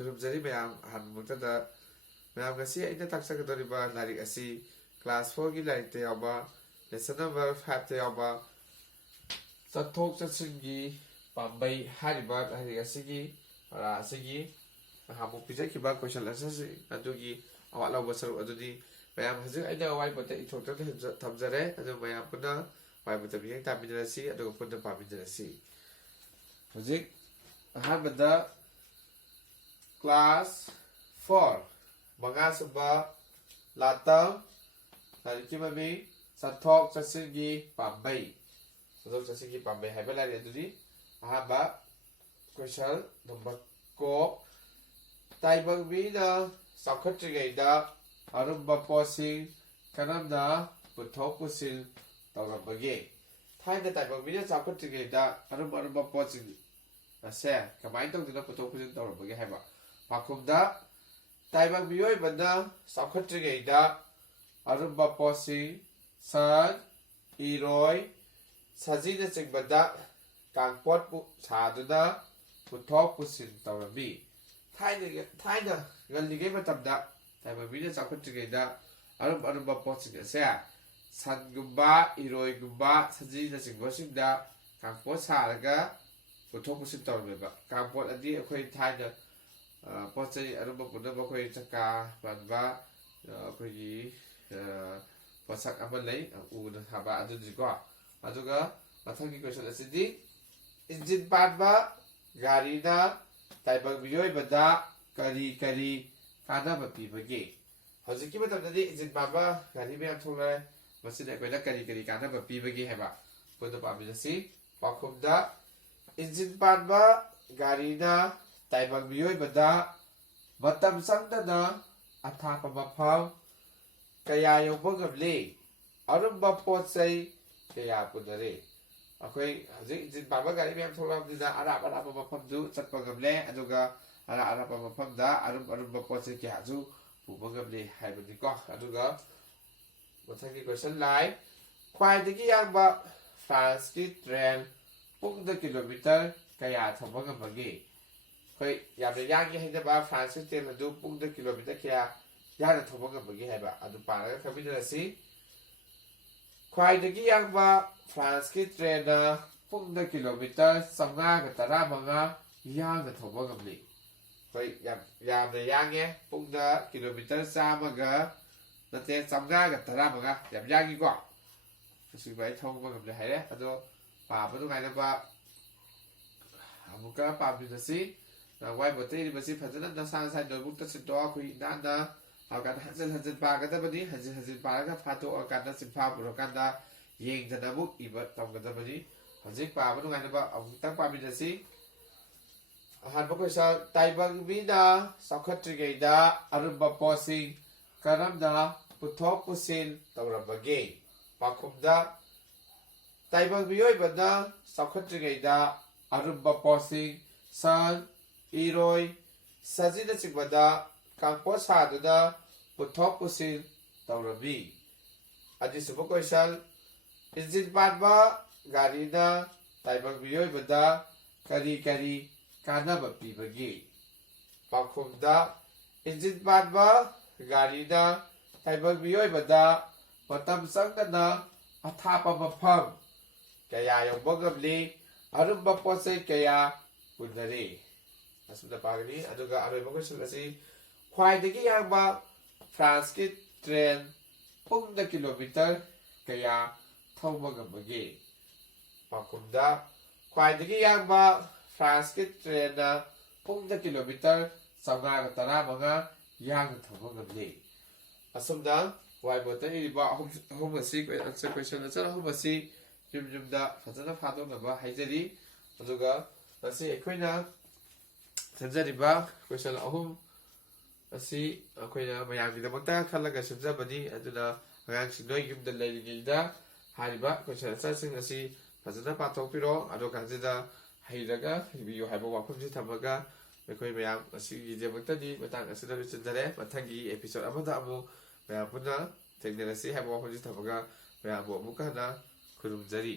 ꯈꯨꯔꯨꯝꯖꯔꯤ ꯃꯌꯥꯝ ꯑꯍꯥꯟꯕꯃꯛꯇꯗ ꯃꯌꯥꯝ ꯉꯁꯤ ꯑꯩꯅ ꯇꯥꯛꯆꯒꯗꯧꯔꯤꯕ ꯂꯥꯏꯔꯤꯛ ꯑꯁꯤ ꯀ꯭ꯂꯥꯁ 4ꯒꯤ ꯂꯥꯏꯔꯤꯛꯇ ꯌꯥꯎꯕ ꯂꯦꯁꯟ ꯅꯝꯕꯔ 5ꯇ ꯌꯥꯎꯕ ꯆꯠꯊꯣꯛ ꯆꯠꯁꯤꯟꯒꯤ ꯄꯥꯝꯕꯩ ꯍꯥꯏꯔꯤꯕ ꯂꯥꯏꯔꯤꯛ ꯑꯁꯤꯒꯤ ꯄꯔꯥ ꯑꯁꯤꯒꯤ ꯅꯍꯥꯟꯃꯨꯛ ꯄꯤꯖꯈꯤꯕ ꯀꯣꯏꯁꯟ ꯑꯟꯁꯔꯁꯤꯡ ꯑꯗꯨꯒꯤ ꯑꯋꯥꯠ ꯂꯧꯕ ꯁꯔꯨꯛ ꯑꯗꯨꯗꯤ ꯃꯌꯥꯝ ꯍꯧꯖꯤꯛ ꯑꯩꯅ ꯋꯥꯏꯕꯣꯠꯇ ꯏꯊꯣꯛꯇꯨꯅ ꯊꯝꯖꯔꯦ ꯑꯗꯨ ꯃꯌꯥꯝ ꯄꯨꯟꯅ ꯋꯥꯏꯕꯣꯠꯇ ꯃꯤꯠꯌꯦꯡ ꯇꯥꯃꯤꯟꯅꯔꯁꯤ ꯑꯗꯨꯒ ꯄꯨꯟꯅ ꯄꯥꯃꯤꯟꯅꯔꯁꯤ ꯍꯧꯖꯤꯛ ꯑꯍꯥꯟꯕꯗ ꯀ꯭ꯂꯥꯁ 4 ꯃꯉꯥꯁꯨꯕ ꯂꯥꯇꯝ ꯂꯥꯏꯔꯤꯛꯀꯤ ꯃꯃꯤꯡ ꯆꯠꯊꯣꯛ ꯆꯠꯁꯤꯟꯒꯤ ꯄꯥꯝꯕꯩ ꯆꯠꯊꯣꯛ ꯆꯠꯁꯤꯟꯒꯤ ꯄꯥꯝꯕꯩ ꯍꯥꯏꯕ ꯂꯥꯏꯔꯤꯛ ꯑꯗꯨꯗꯤ ꯑꯍꯥꯟꯕ ꯀꯣꯏꯁꯟ ꯅꯝꯕꯔ ꯀꯣꯛ ꯇꯥꯏꯕꯪ ꯃꯤꯅ ꯆꯥꯎꯈꯠꯇ꯭ꯔꯤꯉꯩꯗ ꯑꯔꯨꯝꯕ ꯄꯣꯠꯁꯤꯡ ꯀꯔꯝꯅ ꯄꯨꯊꯣꯛ ꯄꯨꯁꯤꯟ ꯇꯧꯔꯝꯕꯒꯦ ꯊꯥꯏꯅ ꯇꯥꯏꯕꯪ ꯃꯤꯅ ꯆꯥꯎꯈꯠꯇ꯭ꯔꯤꯉꯩꯗ ꯑꯔꯨꯝꯕ ꯄꯣꯠꯁꯤꯡ ꯑꯁꯦ ꯀꯃꯥꯏꯅ ꯇꯧꯗꯨꯅ ꯄꯨꯊꯣꯛ ꯄꯨꯁꯤꯟ ꯇꯧꯔꯝꯕꯒꯦ ꯍꯥꯏꯕ ꯄꯥꯎꯈꯨꯝꯗ ꯇꯥꯏꯕꯪ ꯃꯤꯑꯣꯏꯕꯅ ꯆꯥꯎꯈꯠꯇ꯭ꯔꯤꯉꯩꯗ ꯑꯔꯨꯝꯕ ꯄꯣꯠꯁꯤꯡ ꯁꯟ ꯏꯔꯣꯏ ꯁꯖꯤꯅꯆꯤꯡꯕꯗ ꯀꯥꯡꯄꯣꯠ ꯁꯥꯗꯨꯅ ꯄꯨꯊꯣꯛ ꯄꯨꯁꯤꯟ ꯇꯧꯔꯝꯃꯤ ꯊꯥꯏꯅ ꯉꯜꯂꯤꯉꯩ ꯃꯇꯝꯗ ꯇꯥꯏꯕꯪ ꯃꯤꯅ ꯆꯥꯎꯈꯠꯇ꯭ꯔꯤꯉꯩꯗ ꯑꯔꯨꯝꯕ ꯄꯣꯠꯁꯤꯡ ꯑꯁꯦ ꯁꯟꯒꯨꯝꯕ ꯏꯔꯣꯏꯒꯨꯝꯕ ꯁꯖꯤꯅꯆꯤꯡꯕꯁꯤꯡꯗ ꯀꯥꯡꯄꯣꯠ ꯁꯥꯔꯒ ꯄꯨꯊꯣꯛ ꯄꯨꯁꯤꯟ ꯇꯧꯔꯝꯃꯦꯕ ꯀꯥꯡꯄꯣꯠ ꯑꯗꯤ ꯑꯩꯈꯣꯏ ꯊꯥꯏꯅ ꯄꯣꯠ ꯆꯩ ꯑꯔꯨꯝꯕ ꯄꯨꯅꯕ ꯑꯩꯈꯣꯏ ꯆꯀꯥ ꯄꯥꯟꯕ ꯑꯩꯈꯣꯏꯒꯤ ꯄꯣꯠꯁꯛ ꯑꯃ ꯂꯩ ꯎꯅ ꯁꯥꯕ ꯑꯗꯨꯅꯤꯀꯣ ꯑꯗꯨꯒ ꯃꯊꯪꯒꯤ ꯀꯣꯏꯁꯟ ꯑꯁꯤꯗꯤ ꯏꯟꯖꯤꯟ ꯄꯥꯟꯕ ꯒꯥꯔꯤꯅ ꯇꯥꯏꯕꯪ ꯃꯤꯑꯣꯏꯕꯗ ꯀꯔꯤ ꯀꯥꯟꯅꯕ ꯄꯤꯕꯒꯦ ꯍꯧꯖꯤꯛꯀꯤ ꯃꯇꯝꯗꯗꯤ ꯏꯟꯖꯤꯟ ꯄꯥꯟꯕ ꯒꯥꯔꯤ ꯃꯌꯥꯝ ꯊꯣꯛꯂꯛꯑꯦ ꯃꯁꯤꯅ ꯑꯩꯈꯣꯏꯅ ꯀꯔꯤ ꯀꯥꯟꯅꯕ ꯄꯤꯕꯒꯦ ꯍꯥꯏꯕ ꯄꯨꯟꯅ ꯄꯥꯃꯤꯟꯅꯁꯤ ꯄꯥꯎꯈꯨꯝꯗ ꯏꯟꯖꯤꯟ ꯄꯥꯟꯕ ꯒꯥꯔꯤꯅ ꯇꯥꯏꯕꯪ ꯃꯤꯑꯣꯏꯕꯗ ꯃꯇꯝ ꯆꯪꯗꯅ ꯑꯊꯥꯞꯄ ꯃꯐꯝ ꯀꯌꯥ ꯌꯧꯕ ꯉꯝꯂꯦ ꯑꯔꯨꯝꯕ ꯄꯣꯠ ꯆꯩ ꯀꯌా ꯄꯨꯅꯔꯦ ꯑꯩꯈꯣꯏ ꯍꯧꯖꯤꯛ ꯏꯟꯖꯤꯟ ꯄꯥꯟꯕ ꯒꯥꯔꯤ ꯃꯌꯥꯝ ꯊꯣꯛꯂꯛꯑꯕꯅꯤꯅ ꯑꯔꯥꯞꯄ ꯃꯐꯝꯗꯨ ꯆꯠꯄ ꯉꯝꯂꯦ ꯑꯗꯨꯒ ꯑꯔꯥꯞꯄ ꯃꯐꯝꯗ ꯑꯔꯨꯝꯕ ꯄꯣꯠ ꯆꯩ ꯀꯌꯥꯁꯨ ꯄꯨꯕ ꯉꯝꯂꯦ ꯍꯥꯏꯕꯅꯤꯀꯣ ꯑꯗꯨꯒ ꯃꯊꯪꯒꯤ ꯀꯣꯏꯁꯟ ꯂꯥꯏ ꯈ꯭ꯋꯥꯏꯗꯒꯤ ꯌꯥꯡꯕ ꯐ꯭ꯔꯥꯟꯁꯀꯤ ꯇ꯭ꯔꯦꯟ ꯄꯨꯡꯗ ꯀꯤꯂꯣꯃꯤꯇꯔ ꯀꯌꯥ ꯊꯧꯕ ꯉꯝꯕꯒꯦ ꯑꯩꯈꯣꯏ ꯌꯥꯝꯅ ꯌꯥꯡꯉꯤ ꯍꯥꯏꯅꯕ ꯐ꯭ꯔꯥꯟꯁꯀꯤ ꯇ꯭ꯔꯦꯟ ꯑꯗꯨ ꯄꯨꯡꯗ ꯀꯤꯂꯣꯃꯤꯇꯔ ꯀꯌꯥ ꯌꯥꯡꯅ ꯊꯧꯕ ꯉꯝꯕꯒꯦ ꯍꯥꯏꯕ ꯑꯗꯨ ꯄꯥꯔꯒ ꯈꯪꯃꯤꯟꯅꯔꯁꯤ ꯈ꯭ꯋꯥꯏꯗꯒꯤ ꯌꯥꯡꯕ ꯐ꯭ꯔꯥꯟꯁꯀꯤ ꯇ꯭ꯔꯦꯟꯅ ꯄꯨꯡꯗ ꯀꯤꯂꯣꯃꯤꯇꯔ 515 ꯌꯥꯡꯅ ꯊꯧꯕ ꯉꯝꯂꯤ ꯑꯩꯈꯣꯏ ꯌꯥꯝꯅ ꯌꯥꯡꯉꯦ ꯄꯨꯡꯗ ꯀꯤꯂꯣꯃꯤꯇꯔ 515 ꯌꯥꯝ ꯌꯥꯡꯉꯤꯀꯣ ꯑꯁꯤꯒꯨꯝꯕ ꯑꯩ ꯊꯧꯕ ꯉꯝꯂꯦ ꯍꯥꯏꯔꯦ ꯑꯗꯣ ꯄꯥꯕ ꯅꯨꯡꯉꯥꯏꯅꯕ ꯑꯃꯨꯛꯀ ꯄꯥꯃꯤꯟꯅꯁꯤ ꯋꯥꯏꯕꯣꯠꯇ ꯏꯔꯤꯕꯁꯤ ꯐꯖꯅ ꯅꯁꯥ ꯅꯣꯠꯕꯨꯛꯇ ꯁꯤꯟꯇꯣꯛꯑ ꯑꯩꯈꯣꯏ ꯅꯥꯟꯅ ꯍꯧꯀꯥꯟꯗ ꯍꯟꯖꯤꯟ ꯄꯥꯒꯗꯕꯅꯤ ꯍꯟꯖꯤꯟ ꯄꯥꯔꯒ ꯐꯥꯗꯣꯛꯑꯀꯥꯟꯗ ꯆꯤꯟꯐꯥ ꯄꯨꯔꯀꯥꯟꯗ ꯌꯦꯡꯗꯅ ꯑꯃꯨꯛ ꯏꯕ ꯇꯝꯒꯗꯕꯅꯤ ꯍꯧꯖꯤꯛ ꯄꯥꯕ ꯅꯨꯡꯉꯥꯏꯅꯕ ꯑꯃꯨꯛꯇꯪ ꯄꯥꯃꯤꯟꯅꯁꯤ ꯑꯍꯥꯟꯕ ꯀꯣꯏꯁꯟ ꯇꯥꯏꯕꯪ ꯃꯤꯅ ꯆꯥꯎꯈꯠꯇ꯭ꯔꯤꯉꯩꯗ ꯑꯔꯨꯝꯕ ꯄꯣꯠꯁꯤꯡ ꯀꯔꯝꯅ ꯄꯨꯊꯣꯛ ꯄꯨꯁꯤꯟ ꯇꯧꯔꯝꯕꯒꯦ ꯄꯥꯎꯈꯨꯝꯗ ꯇꯥꯏꯕꯪ ꯃꯤꯑꯣꯏꯕꯅ ꯆꯥꯎꯈꯠꯇ꯭ꯔꯤꯉꯩꯗ ꯑꯔꯨꯝꯕ ꯄꯣꯠꯁꯤꯡ ꯁꯟ ꯏꯔꯣꯏ ꯁꯖꯤꯅꯆꯤꯡꯕꯗ ꯀꯥꯡꯄꯣꯠ ꯁꯥꯗꯨꯅ ꯄꯨꯊꯣꯛ ꯄꯨꯁꯤꯟ ꯇꯧꯔꯝꯃꯤ ꯑꯅꯤꯁꯨꯕ ꯀꯣꯏꯁꯟ ꯏꯟꯖꯤꯟ ꯄꯥꯟꯕ ꯒꯥꯔꯤꯅ ꯇꯥꯏꯕꯪ ꯃꯤꯑꯣꯏꯕꯗ ꯀꯔꯤ ꯀꯥꯟꯅꯕ ꯄꯤꯕꯒꯦ ꯄꯥꯎꯈꯨꯝꯗ ꯏꯟꯖꯤꯟ ꯄꯥꯟꯕ ꯒꯥꯔꯤꯅ ꯇꯥꯏꯕꯪ ꯃꯤꯑꯣꯏꯕꯗ ꯃꯇꯝ ꯆꯪꯗꯅ ꯑꯊꯥꯞꯄ ꯃꯐꯝ ꯀꯌా ꯌꯧꯕ ꯉꯝꯂꯤ ꯑꯔꯨꯝꯕ ꯄꯣꯠ ꯆꯩ ꯀꯌా ꯄꯨꯅꯔꯤ ꯑꯁꯨꯝꯅ ꯄꯥꯒꯅꯤ ꯑꯗꯨꯒ ꯑꯔꯣꯏꯕ ꯀꯣꯏꯁꯟ ꯑꯁꯤ ꯈ꯭ꯋꯥꯏꯗꯒꯤ ꯌꯥꯡꯕ ꯐ꯭ꯔꯥꯟꯁꯀꯤ ꯇ꯭ꯔꯦꯟ ꯄꯨꯡꯗ ꯀꯤꯂꯣꯃꯤꯇꯔ ꯀꯌꯥ ꯊꯧꯕ ꯉꯝꯕꯒꯦ ꯄꯥꯎꯈꯨꯝꯗ ꯈ꯭ꯋꯥꯏꯗꯒꯤ ꯌꯥꯡꯕ ꯐ꯭ꯔꯥꯟꯁꯀꯤ ꯇ꯭ꯔꯦꯟꯅ ꯄꯨꯡꯗ ꯀꯤꯂꯣꯃꯤꯇꯔ 515 ꯌꯥꯡꯅ ꯊꯧꯕ ꯉꯝꯂꯤ ꯑꯁꯨꯝꯅ ꯋꯥꯏꯕꯣꯠꯇ ꯏꯔꯤꯕ ꯑꯍꯨꯝ ꯑꯁꯤ ꯀꯣꯏꯁꯟ ꯑꯟꯁꯔ ꯑꯍꯨꯝ ꯑꯁꯤ ꯌꯨꯝꯗ ꯐꯖꯅ ꯐꯥꯗꯣꯛꯅꯕ ꯍꯥꯏꯖꯔꯤ ꯑꯗꯨꯒ ꯉꯁꯤ ꯑꯩꯈꯣꯏꯅ ꯁꯦꯝꯖꯔꯤꯕ ꯀꯣꯏꯁꯟ ꯑꯍꯨꯝ ꯑꯁꯤ ꯑꯩꯈꯣꯏꯅ ꯃꯌꯥꯝꯒꯤꯗꯃꯛꯇ ꯈꯜꯂꯒ ꯁꯦꯝꯖꯕꯅꯤ ꯑꯗꯨꯅ ꯑꯉꯥꯡꯁꯤꯡ ꯅꯣꯏ ꯌꯨꯝꯗ ꯂꯩꯔꯤꯉꯩꯗ ꯍꯥꯏꯔꯤꯕ ꯀꯣꯏꯁꯟ ꯑꯟꯁꯔꯁꯤꯡ ꯑꯁꯤ ꯐꯖꯅ ꯄꯥꯊꯣꯛꯄꯤꯔꯣ ꯑꯗꯨꯀꯥꯟꯁꯤꯗ ꯍꯩꯔꯒ ꯍꯩꯕꯤꯌꯨ ꯍꯥꯏꯕ ꯋꯥꯐꯝꯁꯤ ꯊꯝꯃꯒ ꯑꯩꯈꯣꯏ ꯃꯌꯥꯝ ꯑꯁꯤꯒꯤꯗꯃꯛꯇꯗꯤ ꯃꯇꯥꯡ ꯑꯁꯤꯗ ꯂꯣꯏꯁꯤꯟꯖꯔꯦ ꯃꯊꯪꯒꯤ ꯑꯦꯄꯤꯁꯣꯗ ꯑꯃꯗ ꯑꯃꯨꯛ ꯃꯌꯥꯝ ꯄꯨꯟꯅ ꯊꯦꯡꯅꯔꯁꯤ ꯍꯥꯏꯕ ꯋꯥꯐꯝꯁꯤ ꯊꯝꯃꯒ ꯃꯌꯥꯝꯕꯨ ꯑꯃꯨꯛꯀ ꯍꯟꯅ ꯈꯨꯔꯨꯝꯖꯔꯤ